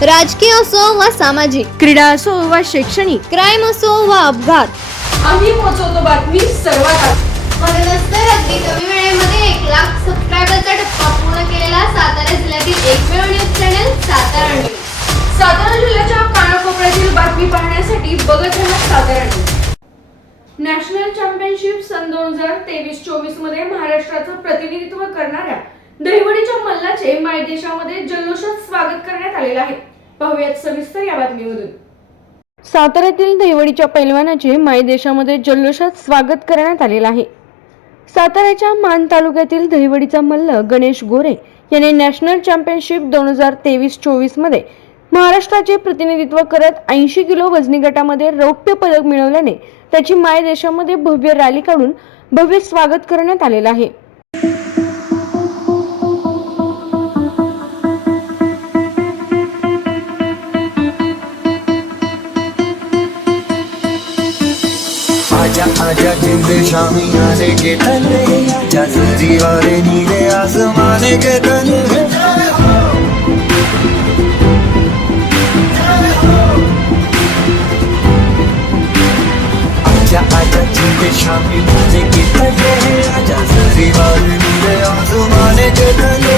राजकीय असो वा सामाजिक क्रीडा असो वा शैक्षणिक क्राईम असो वा अपघात आम्ही पोहोचवतो बातमी सर्वात आधी. नंतर अगदी कमी वेळेमध्ये एक लाख सबस्क्रायबरचा टप्पा पूर्ण केलेला सातारा जिल्ह्यातील एकमेव news channel Satara news Satara जिल्ह्याच्या कानाकोपऱ्यातील बातमी पाहण्यासाठी बघत राहा सातारा न्यूज. नॅशनल चॅम्पियनशिप सन दोन हजार तेवीस चोवीसमध्ये महाराष्ट्राचं प्रतिनिधित्व करणाऱ्या दहिवडीच्या मल्लाचे मायदेशामध्ये जल्लोषात स्वागत करण्यात आलेलं आहे. पाहुयात सविस्तर या बातमीमधून. साताऱ्यातील दहिवडीच्या पैलवानाचे मायदेशामध्ये जल्लोषात स्वागत करण्यात आलेलं आहे. साताऱ्याच्या मान तालुक्यातील दहिवडीचा मल्ल गणेश गोरे याने नॅशनल चॅम्पियनशिप दोन हजार तेवीस चोवीसमध्ये महाराष्ट्राचे प्रतिनिधित्व करत ऐंशी किलो वजनी गटामध्ये रौप्य पदक मिळवल्याने त्याची मायदेशामध्ये भव्य रॅली काढून भव्य स्वागत करण्यात आलेलं आहे. आजा आजा जिंद शामी आने के तले आजा दीवारे नीले आसमाने के तले आजा आजा जिंद शामी आने के तले आजा दीवारे नीले आसमाने के तले